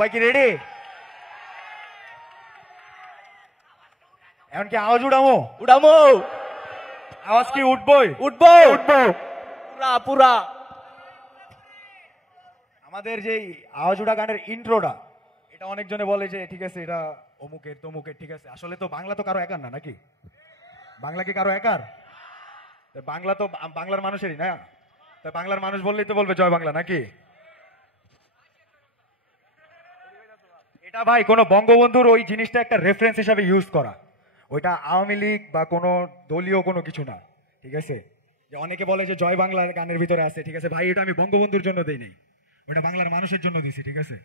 সবাই কি রেডি? এখন কি আওয়াজ উঠামো? উঠামো। আওয়াজ কি উঠবই? উঠবো উঠবো পুরা পুরা। আমাদের যে আওয়াজ উঠা গানের ইন্ট্রোটা, এটা অনেকজনে বলে যে ঠিক আছে এটা অমুকের তমুকের, ঠিক আছে। আসলে তো বাংলা তো কারো একার না, নাকি? বাংলা কি কারো একার? বাংলা তো বাংলার মানুষেরই না। তাই বাংলার মানুষ বললেই তো বলবে জয় বাংলা, নাকি? এটা ভাই কোনো বঙ্গবন্ধুর ওই জিনিসটা একটা রেফারেন্স হিসাবে ইউজ করা, ওইটা আওয়ামী লীগ বা কোনো দলীয় কোনো কিছু না, ঠিক আছে। যে অনেকে বলে যে জয় বাংলা গানের ভিতরে আছে, ঠিক আছে ভাই, এটা আমি বঙ্গবন্ধুর জন্য দেই নাই, ওটা বাংলার মানুষের জন্য দিছি, ঠিক আছে।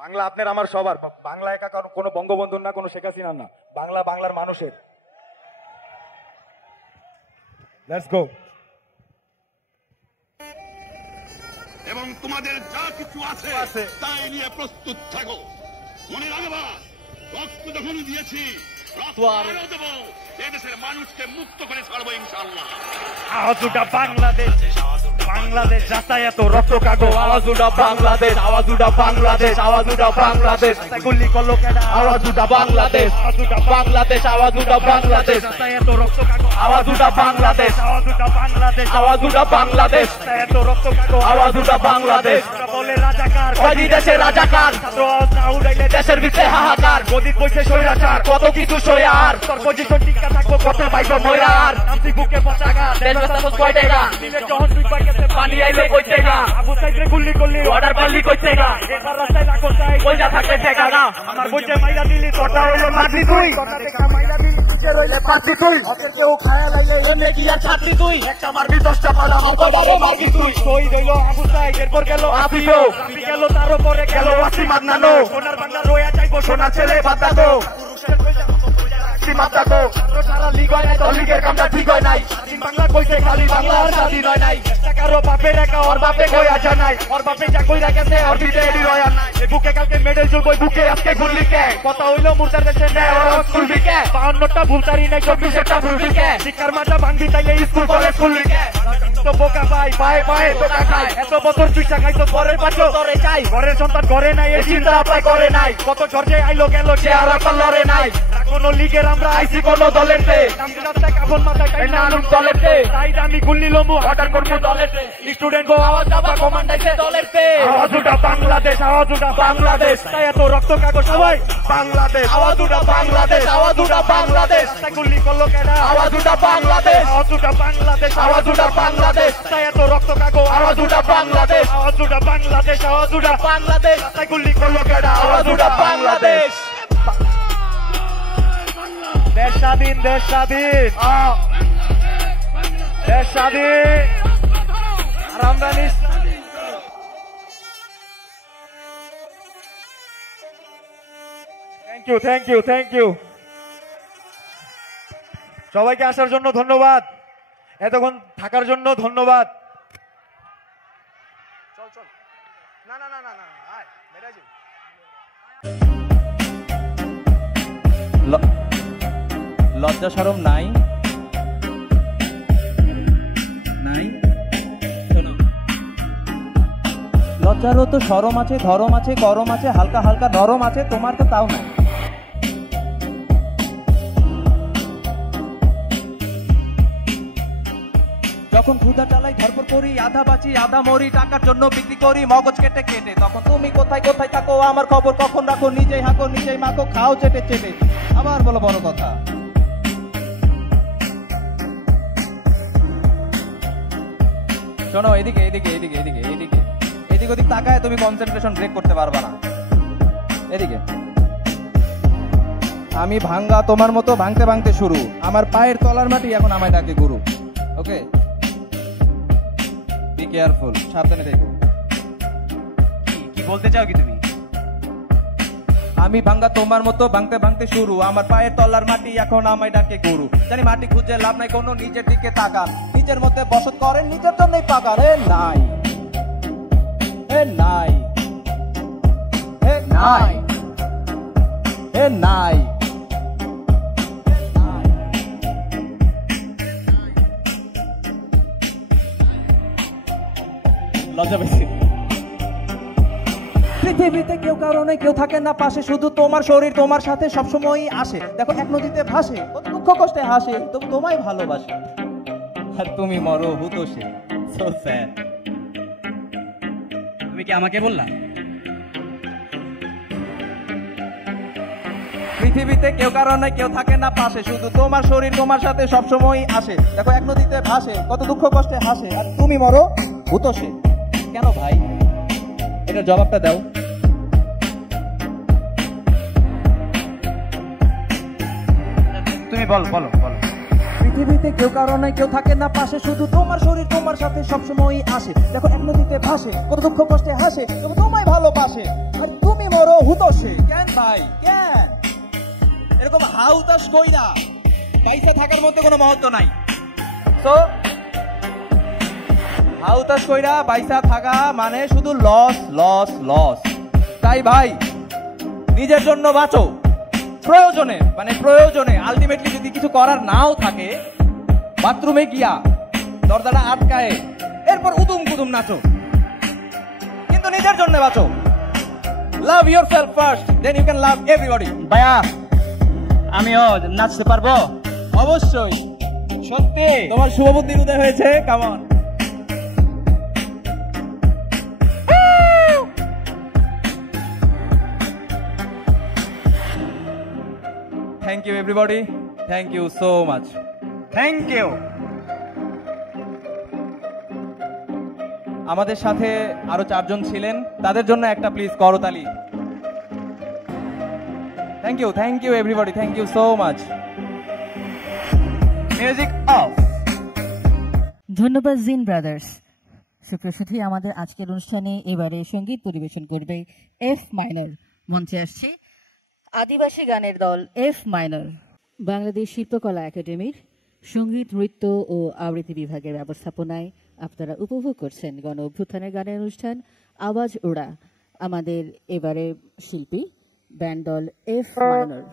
বাংলা আপনার আমার সবার, বাংলা একা কোনো বঙ্গবন্ধুর না, কোনো শেখ হাসিনার না, বাংলা বাংলার মানুষের। Let's go. এবং তোমাদের যা কিছু আছে তাই নিয়ে প্রস্তুত থাকো। মনে রাখবা, রক্ত যখন দিয়েছি রক্ত আরো দেবো, এদেশের মানুষকে মুক্ত করে ছাড়বো ইনশাআল্লাহ। আওয়াজ উঠা বাংলাদেশ, বাংলাদেশ যাতায়াত রক্ত কাগো। আওয়াজ উঠা বাংলাদেশ, আওয়াজ উঠা বাংলাদেশ, আওয়াজ উঠা বাংলাদেশ। গুলি করলো কেডা? আওয়াজ উঠা বাংলাদেশ, আওয়াজ উঠা বাংলাদেশ, আওয়াজ উঠা বাংলাদেশ। যাতায়াত রক্ত কাগো। আওয়াজ উঠা বাংলাদেশ, আওয়াজ উঠা বাংলাদেশ, আওয়াজ উঠা বাংলাদেশ। যাতায়াত রক্ত কাগো। আওয়াজ উঠা বাংলাদেশ। বলে রাজাকার, কয়দি দেশে রাজাকার, ছাত্র আওয়াজ না উড়াইলে দেশের ভিতরে হাহাকার। গদির বসে স্বৈরাচার, কত কিছু সয়ার, তোর পজিশন টিকা থাকবো কত পাইব ময়রার। নামছি বুকে পতাকা, দেশ বাঁচানো কয় টাকা, দিলে যখন তুই পাইতেছে পানি আইলে কই টাকা। আবু সাইদরে গুলি করলি, অর্ডার পারলি কই টাকা, এবার রাস্তায় রাখো চাই কইজা থাকলে টাকা না। আমার বইতে মাইরা দিলি, তোটা হইলো মাটি তুই, তোটা দেখা মাইরা দিলি রইলে পাচ্ছি তুই। ওকে কেউ খায়া লাইলে এমনি কি আর ছাত্রী তুই, একটা মারবি 10টা পাড়া মতো বারে মারবি তুই। শহীদ হইল আবু সাইদ, এরপর গেল আফিও, রাফি গেল তার উপরে গেল ওয়াসিম আদনানো। সোনার বাংলা রয়া যাইবো, সোনার ছেলে বাদাগো, সারা লিগ হয় নাই, তোর লিগের কামটা ঠিক হয় নাই। স্বাধীন বাংলা কইছে খালি বাংলা আর স্বাধীন হয় নাই। কারো বাপের একা ওর বাপে কই আসা নাই, ওর বাপে যা কইরা গেছে ওর দিতে এডি রয়া নাই। বুকে কালকে মেডেল ঝুলবো, বুকে আজকে ঘুরলি কে? কথা হইলো মুরতার দেশে নেয় ওর স্কুলবি কে? 52টা ভুলতারি নাই, 24টা ভুলবি কে? শিক্ষার মাথা ভাঙবি তাইলে স্কুল কলেজ খুললি কে? তো বোকা ভাই পায়ে পায়ে তোটা খায়, এত বছর পিছা খাইতো পরের পাঁচও তোরে চাই। ঘরের সন্তান ঘরে নাই, এই চিন্তা আপায় করে নাই। কত চর্চে আইলো গেল, চেহারা আর লড়ে নাই। কোনো লিগের আমরা আইসি কোনো দলেতে, কাপড় মাথায় না আনুন দলেতে। তাই আমি গুল্লি লমু অর্ডার করবো দলেতে। স্টুডেন্ট গো আওয়াজ যাবা কমান্ডাইছে দলেতে। আওয়াজ উঠা বাংলাদেশ, আওয়াজ উঠা বাংলাদেশ, তাই এত রক্ত কাগজ সবাই বাংলাদেশ। আওয়াজ উঠা বাংলাদেশ, আওয়াজ উঠা বাংলাদেশ, তাই গুল্লি করলো কেডা? আওয়াজ উঠা বাংলাদেশ, আওয়াজ উঠা বাংলাদেশ, আওয়াজ উঠা বাংলাদেশ, তাই এত রক্ত কাগজ। আওয়াজ উঠা বাংলাদেশ, আওয়াজ উঠা বাংলাদেশ, আওয়াজ উঠা বাংলাদেশ, তাই গুল্লি করলো কেডা? আওয়াজ উঠা বাংলাদেশ। দেশ স্বাধীন, দেশ স্বাধীন, দেশ স্বাধীন, আর আমরা thank you, thank you, thank you. সবাইকে আসার জন্য ধন্যবাদ, এতক্ষণ থাকার জন্য ধন্যবাদ। চল চল, না না না না না, আয় মেরাজি। লজ্জা শরম নাই, নাই শোনো। লজ্জারও তো শরম আছে, ধরম আছে, গরম আছে, হালকা হালকা নরম আছে, তোমার তো তাও নাই। যখন ক্ষুধা চালাই ধরপর করি, আধা বাঁচি আধা মরি, টাকার জন্য বিক্রি করি মগজ কেটে কেটে। তখন তুমি কোথায় কোথায় থাকো, আমার খবর কখন রাখো, নিজেই হাঁকো নিজেই মাখো, খাও চেটে চেটে। আবার বলো বড় কথা। শোনো এদিকে এদিকে এদিকে এদিকে এদিকে এদিক ওদিক তাকায় তুমি কনসেন্ট্রেশন ব্রেক করতে পারবা না। এদিকে আমি ভাঙ্গা তোমার মতো ভাঙতে ভাঙতে শুরু, আমার পায়ের তলার মাটি এখন আমায় ডাকে গুরু। ওকে, বি কেয়ারফুল, সাবধানে দেখো। কি বলতে চাও কি তুমি? আমি ভাঙ্গা তোমার মতো ভাঙতে ভাঙতে শুরু, আমার পায়ের তলার মাটি এখন আমায় ডাকে গুরু। জানি মাটি খুঁজে লাভ নাই, কোনো নিজের দিকে তাকান, নিজের মধ্যে বসত করেন, নিজের জন্যই পাকার। এ নাই, এ নাই, এ নাই, এ নাই। লজ্জা পেয়েছি। পৃথিবীতে কেউ কারণে কেউ থাকে না পাশে, শুধু তোমার শরীর তোমার সাথে সবসময়ই আসে। দেখো এক নদীতে ভাসে, কত দুঃখ কষ্টে হাসে, তবু তোমায় ভালোবাসে। আর তুমি মরো হুতোষে। So sad. তুমি কি আমাকে বললা? পৃথিবীতে কেউ কারণে কেউ থাকে না পাশে, শুধু তোমার শরীর তোমার সাথে সবসময়ই আসে। দেখো এক নদীতে ভাসে, কত দুঃখ কষ্টে হাসে, আর তুমি মরো হুতোষে। কেন ভাই? এটার জবাবটা দাও। তুমি বলো বলো বলো। পৃথিবীতে কেউ কারণে কেউ থাকে না পাশে, শুধু তোমার শরীর তোমার সাথে সবসময়ই আসে। দেখো এক নদীতে ভাসে, কত দুঃখ কষ্টে হাসে, তবু তোমায় ভালোবাসে, আর তুমি মরো হুতোষে। কেন ভাই কেন এরকম হাউতাস কইরা? পয়সা থাকার মধ্যে কোনো মহত্ব নাই। তো হাউতাস কইরা পয়সা থাকা মানে শুধু লস লস লস। তাই ভাই নিজের জন্য বাঁচো, প্রয়োজনে মানে প্রয়োজনে। আলটিমেটলি যদি কিছু করার নাও থাকে, বাথরুমে গিয়া দরজাটা আটকায় এরপর উদুম কুদুম নাচো, কিন্তু নিজের জন্য বাঁচো। Love yourself first, then you can love everybody. ভাইয়া আমিও নাচতে পারবো? অবশ্যই। সত্যি? তোমার শুভবুদ্ধির উদয় হয়েছে। Come on. Thank you everybody, thank you so much. Thank you. আমাদের সাথে আরো 4 জন ছিলেন, তাদের জন্য একটা প্লিজ করতালি। Thank you everybody, thank you so much. Music off. ধন্যবাদ জিন ব্রাদার্স। সুপ্রসাথী, আমাদের আজকের অনুষ্ঠানে এবারে সঙ্গীত পরিবেশন করবে এফ মাইনর। মঞ্চে আসছে আদিবাসী গানের দল এফ মাইনর। বাংলাদেশ শিল্পকলা একাডেমির সঙ্গীত নৃত্য ও আবৃত্তি বিভাগের ব্যবস্থাপনায় আপনারা উপভোগ করছেন গণ অভ্যুত্থানের গানের অনুষ্ঠান আওয়াজ ওড়া। আমাদের এবারে শিল্পী ব্যান্ড দল এফ মাইনর।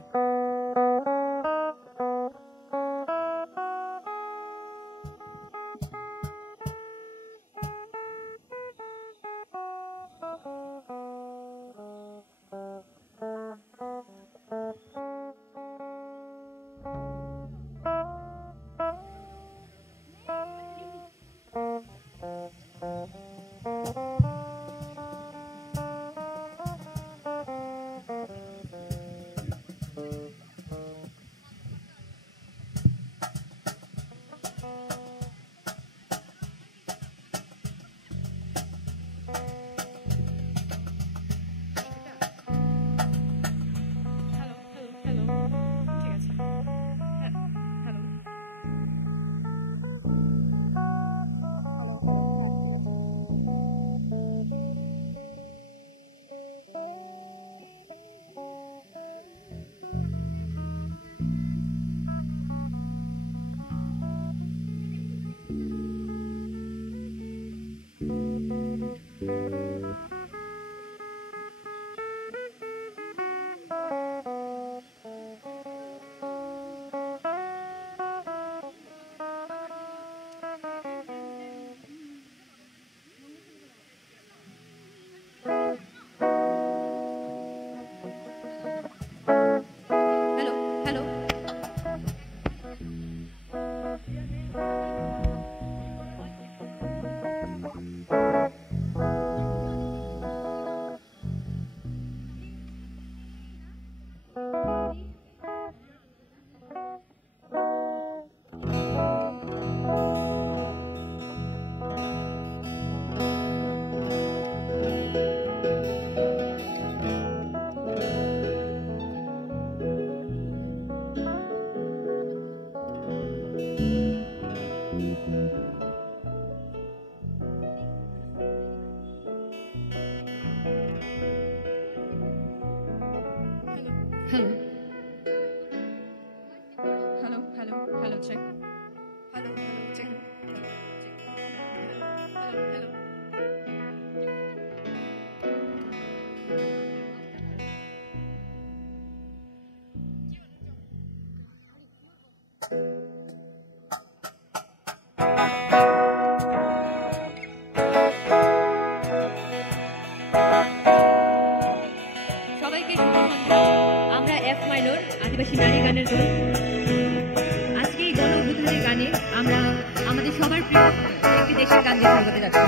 গানের দল। আজকে এই গণ অভ্যুত্থানের গানে আমরা আমাদের সবার প্রিয় একটি দেশের গান দিয়ে স্বাগত যাচ্ছি।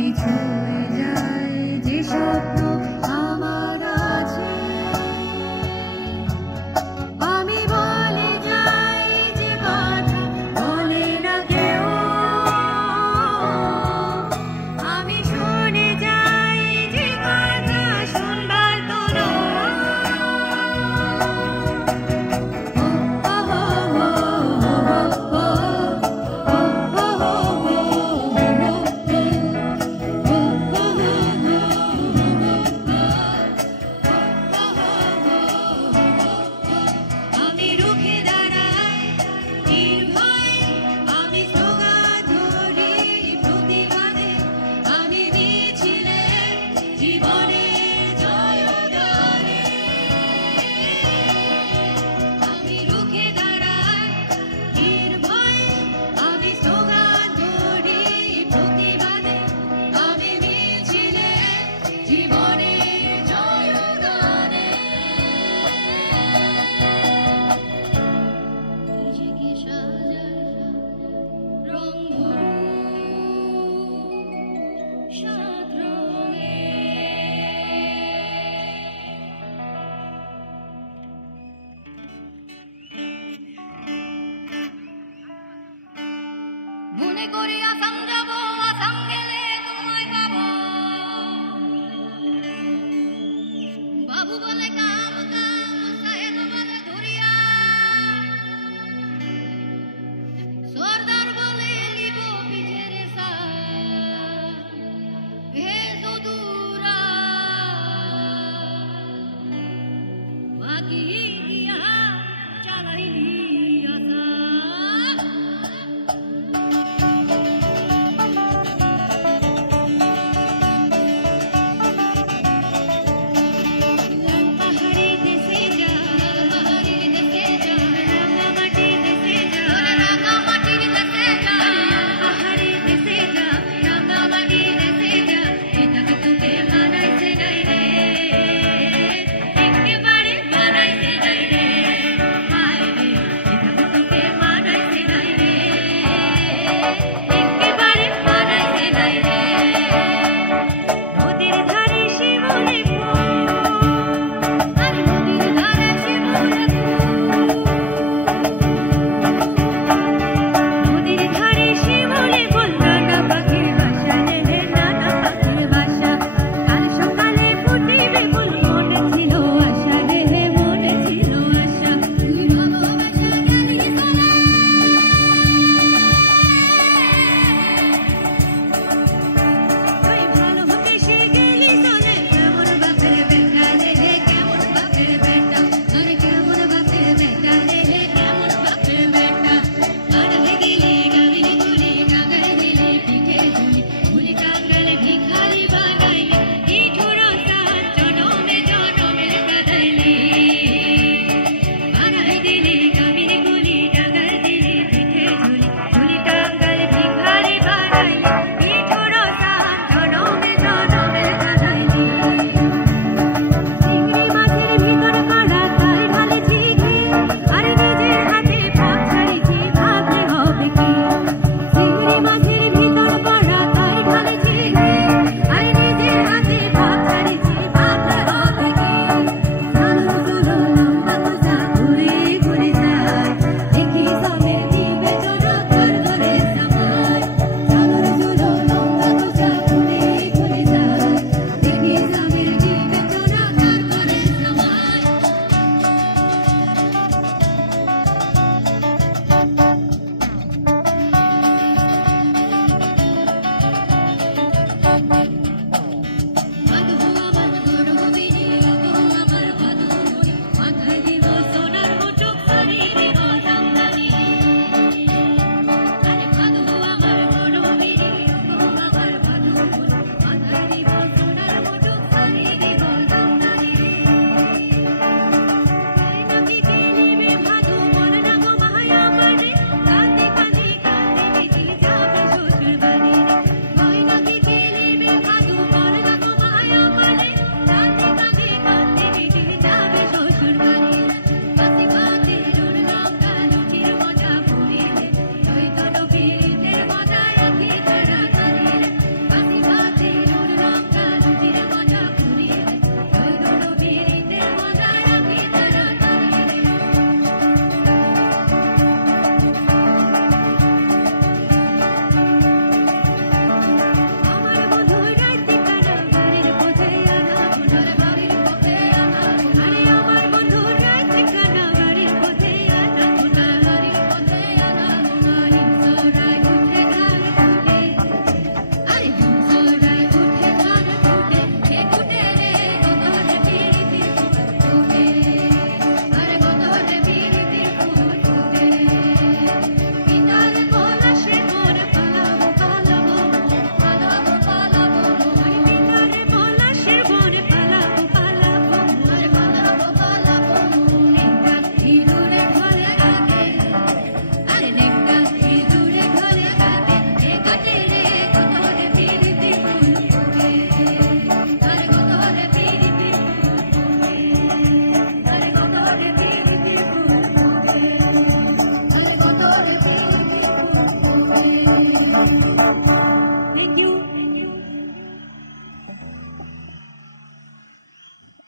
আমি ছুঁয়ে যাই যে স্বপ্ন আমার আছে, আমি বলে যাই যে কথা বলে না কেউ, আমি শুনে যাই যে কথা শুনবার তো আমি রুখে দাঁড়াই নির্ভয়, আমি স্লোগান ধরি প্রতিবাদে, আমি মিছিলে জীবনে জয়গানে, আমি রুখে দাঁড়াই নির্ভয়, আমি স্লোগান ধরি প্রতিবাদে, আমি মিছিলে জীবনে জয়গানে। নিজেকে সাজাই রং ভরুন সাত রঙে। মনে করি আসাম যাব, আসাম গেলে তোমায় পাবো, বাবু বলে কাম কাম, সাহেব বলে ধরিয়া, সর্দার বলে লিব পিঠের সাজ,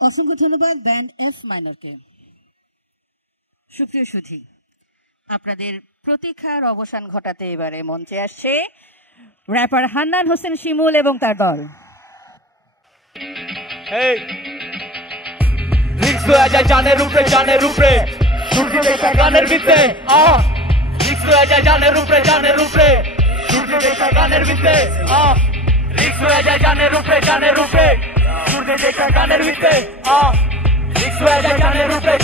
অসংখ্য ধন্যবাদ ব্যান্ড এফ মাইনরকে। সুপ্রিয় সুধী, আপনাদের প্রতীক্ষার অবসান ঘটাতে এবারে মঞ্চে আসছে র্যাপার হান্নান হোসেন শিমুল এবং তার দল। জানের উপরে জানের উপরে সূর্য দেখা গানের ভিতরে রিক্স হয়ে যায় জানের উপরে সূর্য দেখা গানের ভিতরে রিক্স হয়ে যায় জানের উপরে সূর্য দেখা গানের ভিতরে রিক্স হয়ে যায় জানের উপরে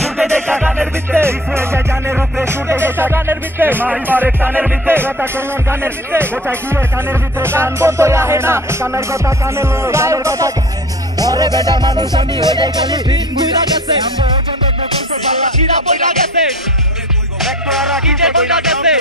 সূর্য দেখা গানের ভিতরে রিক্স হয়ে যায় জানের উপরে সূর্য দেখা গানের ভিতরে মারি মারে কানের ভিতরে কথা কোন গানের ভিতরে কোথায় গিয়ে কানের ভিতরে গান বন্ধ আহে না কানের কথা কানে লয় গানের কথা ওরে বেটা মানুষ আমি হয়ে যাই খালি দিন বুইরা গেছে আমরা ওজন দেখবো কোসে পাল্লা সিরা বইরা গেছে ভেক্টররা কি যে বইরা গেছে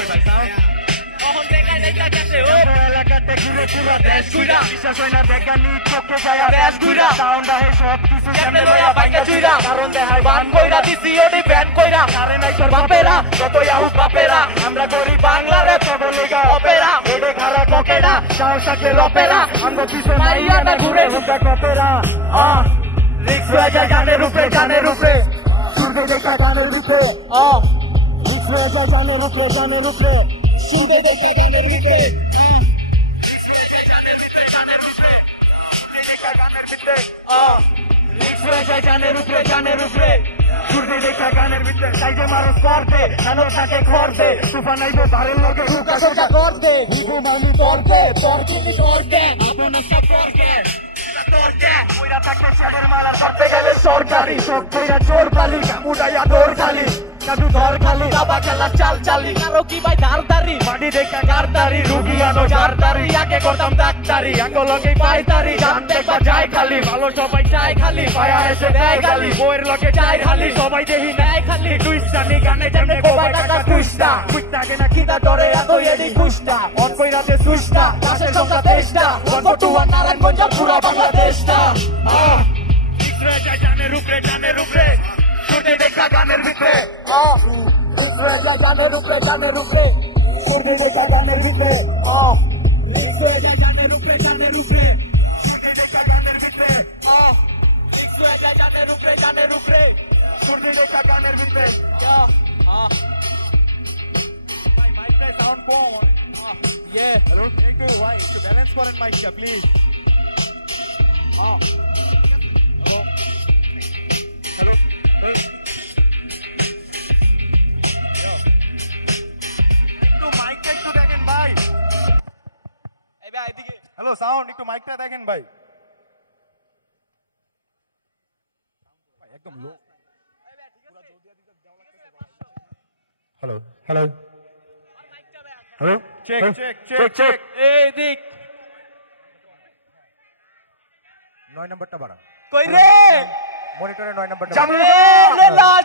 তখন দেখা যাইতা গেছে ও এলাকাতে ঘুরে পুরো দেশ ঘুরা বিশ্বাস হয় না দেখানি চোখে যায় দেশ ঘুরা সাউন্ড আহে সব কিছু সামনে লয়া বাইকা চুইরা কারণ দেখাই বান কইরা দিছি ওডি ব্যান কইরা আরে নাই তোর বাপেরা কত ইয়াহু বাপেরা আমরা করি বাংলারে পবলিকা অপেরা ওডে খারা ককেরা সাহস থাকলে রপেরা আমরা পিছনে মাইয়া না ঘুরে হুকা কপেরা রিক্স হয়ে যায় গানের উপরে সূর্য দেখা গানের ভিতরে রিক্স হয়ে যায় গানের উপরে সূর্য দেখা গানের ভিতরে রিক্স হয়ে যায় গানের ভিতরে সূর্য দেখা গানের ভিতরে রিক্স হয়ে যায় গানের উপরে সূর্য দেখা গানের ভিতরে সাইডে মারো করতে নানো থাকে করতে তুফান আইবো বারের লগে হুকা সোজা করতে হিবু মামি করতে তোর জিনিস করতে আপনা সব করতে কইরা থাকতে শেষের মালা করতে গেলে সরকারি সব কইরা চোর পালি উড়াইয়া দৌড় খালি কাদু ধর খালি দাবা খেলা চাল চালি কারো কি ভাই ধারদারি মাটি দেখা গারদারি রুগী আনো জারদারি আগে করতাম ডাক্তারি আঙ্গ লগে পাইতারি জান দেখবা যায় খালি ভালো সবাই চায় খালি পায়া এসে দেয় খালি বইয়ের লগে যায় খালি সবাই দেহি নেয় খালি টুইস্টানি গানে যেমনে কোবা টাকা টুইস্টা কুইটা কেনা কিদা ডরে এত এডি খুশটা অন কইরাতে সুষ্টা কাছে সংখ্যা দেশটা ফটুয়া নারায়ণগঞ্জ পুরা বাংলাদেশটা ইসরা যায় জানের উপরে সূর্য দেখা গানের ভিতরে ইসরা যায় জানের উপরে সূর্য দেখা গানের ভিতরে ইসরা যায় জানের উপরে সূর্য দেখা গানের ভিতরে ইসরা যায় জানের উপরে সূর্য দেখা গানের ভিতরে মাইকটা সাউন্ড কম hello একটু ভাই একটু ব্যালেন্স করেন মাইকটা প্লিজ hello একটু মাইকটা একটু দেখেন ভাই এই ভাই এদিকে হ্যালো সাউন্ড একটু মাইকটা দেখেন ভাই একদম লো হ্যালো হ্যালো হ্যালো চেক এই দিক 9 নাম্বারটা বাড়া কই রে মনিটরে 9 নাম্বারটা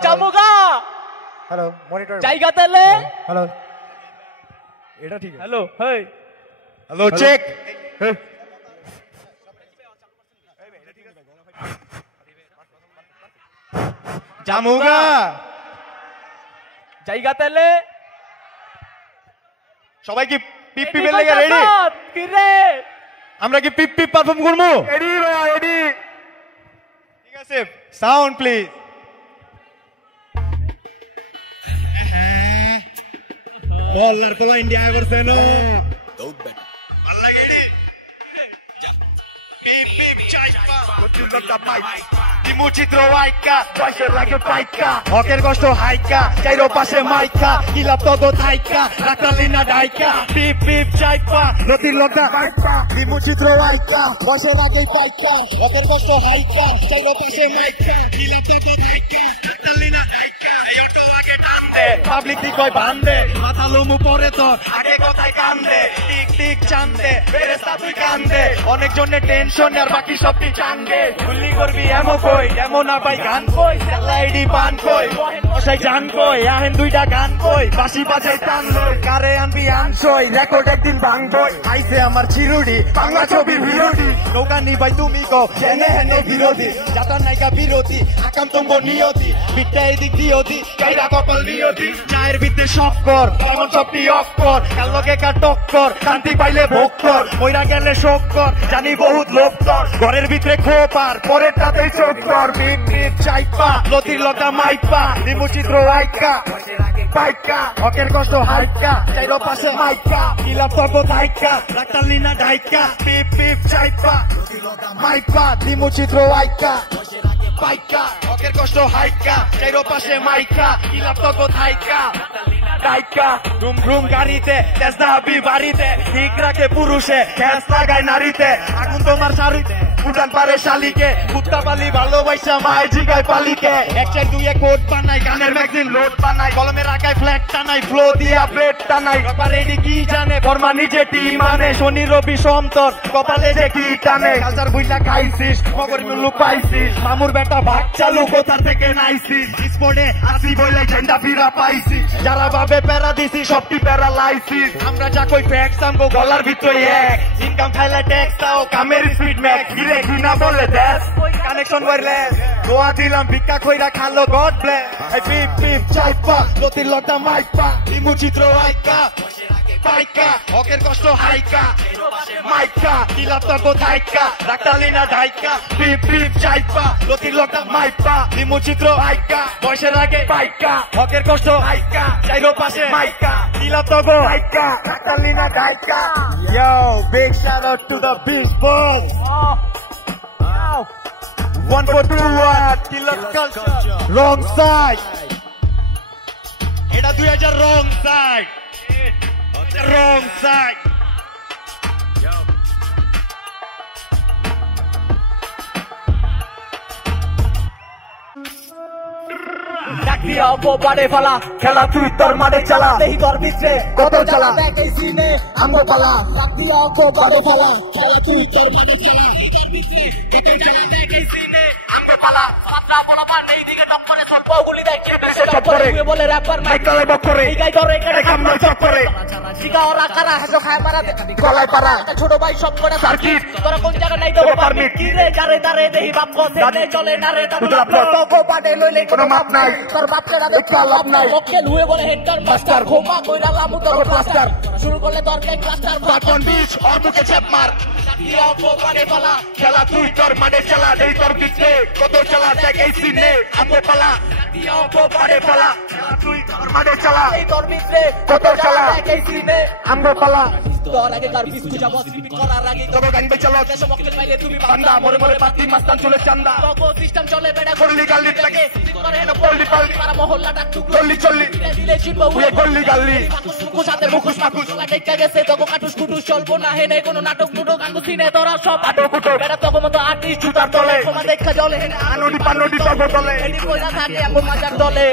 জামুগা হ্যালো মনিটর জায়গা তেলে হ্যালো এটা ঠিক আছে হ্যালো হেই হ্যালো চেক জামুগা জায়গা তেলে সবাই কি পিপ পিপের লাগা রেডি কি রে আমরা কি পিপ পিপ পারফর্ম করব রেডি ভাই রেডি ঠিক আছে সাউন্ড প্লিজ বলার কোলা ইন্ডিয়া করছে নো ভাল লাগে রেডি পিপ পিপ চাইপা কত লটা মাইক দিমু চিত্র ওয়াইকা পয়সা লাগে পাইকা হকের কষ্ট হাইকা চাইরো পাশে মাইকা কিলাপ তদ থাইকা রাতালিনা ডাইকা পিপ পিপ চাইপা নদীর লটা মাইকা দিমু চিত্র ওয়াইকা পয়সা লাগে পাইকা হকের কষ্ট হাইকা চাইরো পাশে মাইকা কিলাপ তদ থাইকা রাতালিনা পাবলিক দিক কই বান্দে মাথা লুমু পরে তোর আগে কথাই কান্দে টিক টিক চান্দে ফেরেশতা তুই কান্দে অনেক জনে টেনশন আর বাকি সবটি চান্দে গুলি করবি এমন কই এমন না ভাই গান কই সেলাইডি পান কই বসাই জান কই আহেন দুইটা গান কই বাঁশি বাজাই টান লই কারে আনবি আনছই রেকর্ড একদিন ভাঙবই আইছে আমার চিরুডি বাংলা ছবি বিরোধী নৌকা নিবাই তুমি কও হেনে হেনে বিরোধী জাতার নাইকা বিরোধী আকাম তুঙ্গ নিয়তি বিটটা এদিক দিয়তি কাইরা কপাল নিয়তি চায়ের ভিতরে সব কর এমন সবটি অক্ষর কালকে কার টক্কর শান্তি পাইলে ভোগ কর মইরা গেলে শোক কর জানি বহুত লোভ কর ঘরের ভিতরে খোপ আর পরের তাতেই চোখ কর বিপ বিপ চাইপা নদীর লতা মাইপা নিমুচিত্র আইকা পাইকা হকের কষ্ট হাইকা চাইরো পাশে মাইকা কিলাপ তর্ক ধাইকা রাখতালি না ঢাইকা বিপ বিপ চাইপা মাইপা নিমুচিত্র আইকা পাইকা হকের কষ্ট হাইকা চাইরো পাশে মাইকা কিলাপ তর্ক ধাইকা গায়িকা ঘুম ঘুম গাড়িতে তেজনা হাবি বাড়িতে ঠিক রাখে পুরুষে গ্যাস লাগায় নারীতে আগুন তোমার শাড়িতে উঠান পারে শালিকে কুত্তা পালি ভালোবাসা মায়ের জিগায় পালিকে এক চার দুয়ে কোট বানাই গানের ম্যাগজিন লোড বানাই কলমের আগায় ফ্ল্যাট টানাই ফ্লো দিয়া ব্রেড টানাই ব্যাপারে কি জানে বর্মা নিজে টি মানে শনি রবি সমতর কপালে যে কি টানে কালচার বুইলা খাইছিস মগর মুলু পাইছিস মামুর বেটা ভাগ চালু কোথা থেকে নাইছিস স্পোর্টে আসি বলে ঝেন্ডা ফিরা পাইছিস যারা ভাবে প্যারা দিছি সবটি প্যারালাইসিস আমরা যা কই ফ্যাক্স আমগো গলার ভিতরে এক ইনকাম খাইলে ট্যাক্স তাও কামের স্পিড ম্যাক্স ঘিরে ঘৃণা বলে দেশ কানেকশন ওয়্যারলেস দোয়া দিলাম ভিক্ষা কইরা খালো গড ব্লেস এই পিপ পিপ চাইপা লতির লতা মাইপা লিমু চিত্র আইকা পাইকা হকের কষ্ট হাইকা মাইকা কিলাপ তর্ক ধাইকা রাখতালি না ঢাইকা পিপ পিপ চাইপা লতির লতা মাইপা লিমু চিত্র আইকা বয়সের আগে পাইকা হকের কষ্ট হাইকা চাইরো পাশে মাইকা কিলাপ তর্ক হাইকা রাখতালি না ঢাইকা Yo, big shout out to the Beast Boss. 1421 Killer Culture. Wrong side. এটা 2000 wrong side. Wrong side. বাড়ে ফেলা খেলা তুই তোর মাঠে চালা এই তোর ভিতরে কত চালা আমগো পালা বাড়ে ফেলা খেলা তুই তোর মাঠে চালা এই তোর ভিতরে কত চালা দেখ এই সিনে আমগো পালা পাত্রা বলাপা নেই দিকে টপ করে স্বল্প গুলি দেয় কে বেশি টপ করে তুই বলে র্যাপার মাইক গলায় বক করে এই গাই ধরে এখানে কামড় চপ করে শিকা ওরা কারা হেজো খায় মারা গলায় পারা ছোট ভাই সব করে সার্কিট তোরা কোন জায়গা নাই দেবো পারমিট কি রে যারে দারে দেহি বাপ গছে চলে না রে তো পাটে লইলে কোনো মাপ নাই তোর বাপকে না দেখে লাভ নাই ওকে লুয়ে বলে হেডকার মাস্টার ঘোমা কইরা লামু তোর মাস্টার শুরু করলে তোর কে ক্লাস্টার বাটন বিচ আর বুকে চাপ মার সাকিয়া বাড়ে ফেলা খেলা তুই তোর মাঠে চালা এই তোর ভিতরে কত চালা দেখ এই সিনে আমগো পালা সাকিয়া বাড়ে ফেলা খেলা তুই তোর মাঠে চালা এই তোর ভিতরে কত চালা দেখ এই সিনে আমগো পালা তোর আগে কার বিস্কু যাব স্লিপিং করার আগে তবে গান বেচালো দেশ মক্কেল পাইলে তুমি বান্দা মরে মরে পাতি মাস্তান চলে চান্দা তগো সিস্টেম চলে বেড়া গল্লি গাল্লি লাগে করে না পল্লি পাল্লি পারা মহল্লা ডাক চল্লি চল্লি দিলে চিপো উয়ে গল্লি গাল্লি মুখুস সাথে মুখুস মাকুস লাগা গেছে তগো কাটুস কুটুস চলবো না হে নাই কোনো নাটক নুটো গান সিনে তোরা সব আটো কুটো বেড়া তগো মতো আর্টিস্ট জুতার তলে তোমার দেখা জলে হে আনুডি পানুডি তগো তলে এডি কইরা থাকে আমগো মাজার দলে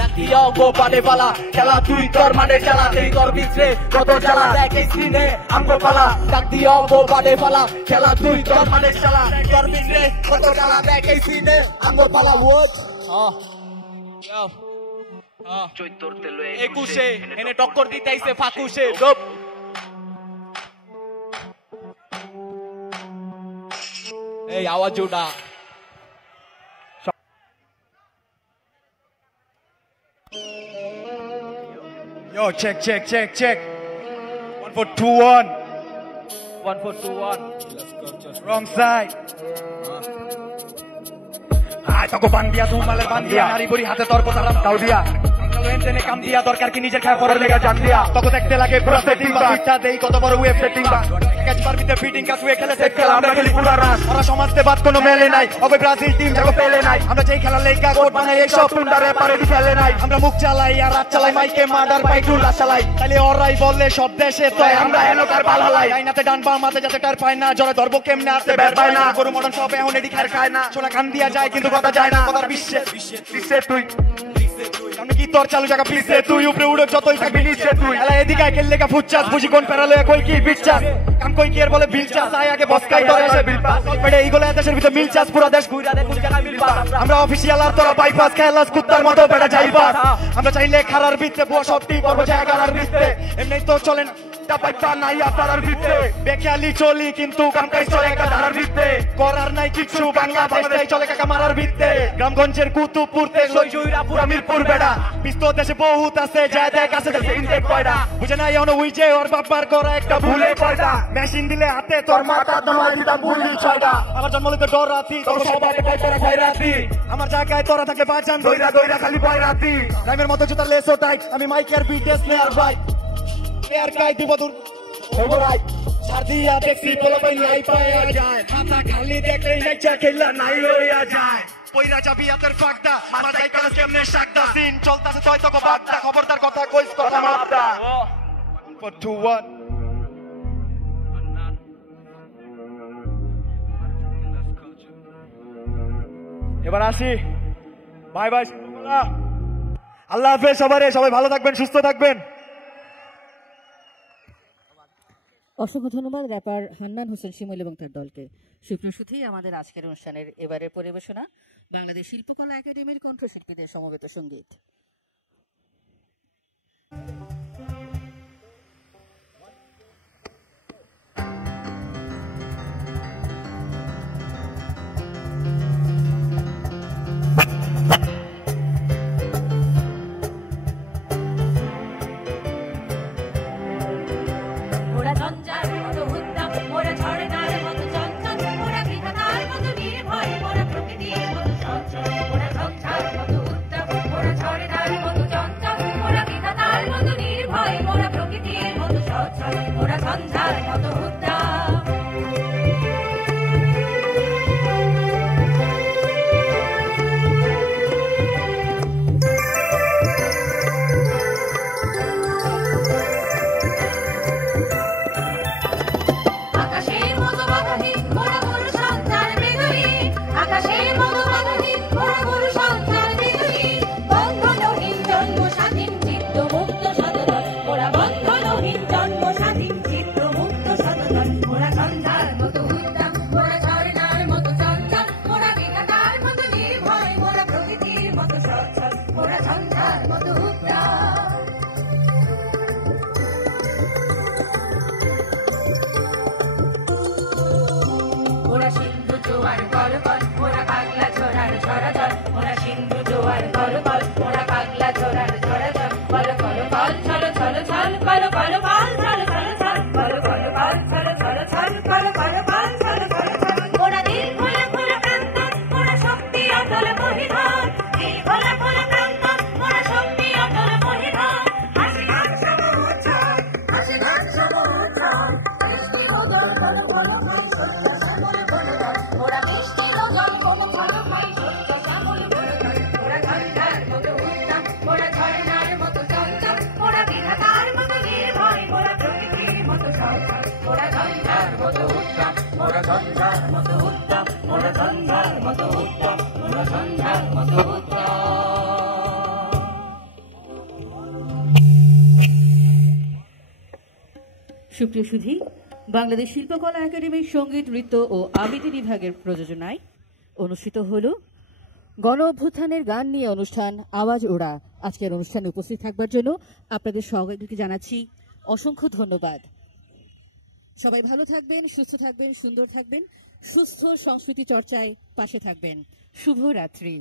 রাখিও গো পাড়ে পালা খেলা তুই তোর মাঠে চালা এই তোর ভিতরে কত চালা দেখ এই সিনে আমগো পালা ডাক দিও গো পাড়ে পালা খেলা তুই তোর মাঠে চালা তোর ভিতরে কত চালা দেখ এই সিনে আমগো পালা ওয়াট 21 এনে টক্কর দিতে আইছে ফাকুশে দপ এই আওয়াজ ওটা Yo, check. 1421. 1421. Wrong side. তখন বান্দিয়া ধুমালের বান্দিয়া নারী বড়ি হাতে তর্ক তারা দাও দিয়া এনে কাম দিয়া দরকার কি নিজের খায় পরে লেগা জান দিয়া তখন দেখতে লাগে পুরো সেটিং বা ইচ্ছা দেই কত বড় ওয়েব সেটিং বা কাজ পারবিতে ফিটিং কাজ হয়ে খেলে সেট খেলা আমরা খেলি পুরা রাত ওরা সমাজে বাদ কোনো মেলে নাই ওই ব্রাজিল টিম যাকে পেলে নাই আমরা যেই খেলা লেগা কোড বানাই এই সব টুন্ডারে পারে দি ফেলে নাই আমরা মুখ চালাই আর রাত চালাই মাইকে মার্ডার পাইটুল চালাই তাইলে ওরাই বললে সব দেশে তো আমরা হেলো কার বাল হালাই আইনাতে ডান বা মাঝে যাতে টার পায় না জলে ধরবো কেমনে আসতে বের পায় না গরু মডন সব এখন এডি খায় না সোনা কান দিয়া যায় কিন্তু কথা যায় না কথার বিশ্বে তুই আমি কি তোর চালু জায়গা পিছে তুই উপরে উড়ে যতই থাকবি নিচে তুই এলা এদিকে খেললে কা ফুচ্চাস বুঝি কোন প্যারালে কই কি বিচ্চাস কাম কই কি এর বলে বিল চাষ আয় আগে বসকাই ধরে এসে বিল পাস পেড়ে এইগুলো দেশের ভিতরে মিল চাষ পুরো দেশ ঘুরে দেখুন জায়গা মিল পাস আমরা অফিশিয়াল আর তোরা বাইপাস খেলাস কুত্তার মতো বেড়া যাইবাস আমরা চাইলে খারার ভিতরে বুয়া সবটি করবো জায়গার ভিতরে এমনি তো চলেন পাইপা নাই আপনার ভিতরে বেখিয়ালি চলি কিন্তু কামকাজ চলে একটা ধারার ভিতরে করার নাই কিছু বাংলাদেশ চলে কাকা মারার ভিতরে গ্রামগঞ্জের কুতুবপুরতে সইজুইরা পুরা মিরপুর বেড়া পিস্তো দেশে বহুত আছে যায় দেখ আছে দেশে ইনটেক কয়টা বুঝে নাই অন উই যে ওর বাবার করা একটা ভুলে কয়টা মেশিন দিলে হাতে তোর মাথা দমাই দিতাম ভুলি ছয়টা আমার জন্ম লইতে ডর রাতি তোর সবাই পাইতারা খাই রাতি আমার জায়গায় তোরা থাকলে বাঁচান দইরা দইরা খালি ভয় রাতি রাইমের মতো জুতা লেসো টাইট আমি মাইকের বিটেস প্লেয়ার ভাই প্লেয়ার কাই দিব দূর ওরাই সাদিয়া দেখি পোলাপাই লাই পায়া যায় মাথা খালি দেখলে নাইচা খেলা নাই হইয়া যায় পয়রা যাবি আতের ফাকদা আমার যাই কাজ কেমনে শাকদা দিন চলতাছে তয় তক বাগদা খবরদার কথা কইস কথা মাপদা for 2-1 এবার আসি বাই বাই আল্লাহ হাফেজ সবাই ভালো থাকবেন সুস্থ থাকবেন অসংখ্য ধন্যবাদ র্যাপার হান্নান হোসেন শিমুল এবং তার দলকে। সুপ্রসূতি আমাদের আজকের অনুষ্ঠানের এবারের পরিবেশনা বাংলাদেশ শিল্পকলা একাডেমির কণ্ঠশিল্পীদের সমবেত সঙ্গীত। সুপ্রিয় সুধী, বাংলাদেশ শিল্পকলা একাডেমির সঙ্গীত নৃত্য ও আবৃত্তি বিভাগের প্রযোজনায় অনুষ্ঠিত হল গণ অভ্যুত্থানের গান নিয়ে অনুষ্ঠান আওয়াজ ওড়া। আজকের অনুষ্ঠানে উপস্থিত থাকবার জন্য আপনাদের সবাইকে জানাচ্ছি অসংখ্য ধন্যবাদ। সবাই ভালো থাকবেন, সুস্থ থাকবেন, সুন্দর থাকবেন, সুস্থ সংস্কৃতি চর্চায় পাশে থাকবেন। শুভরাত্রি।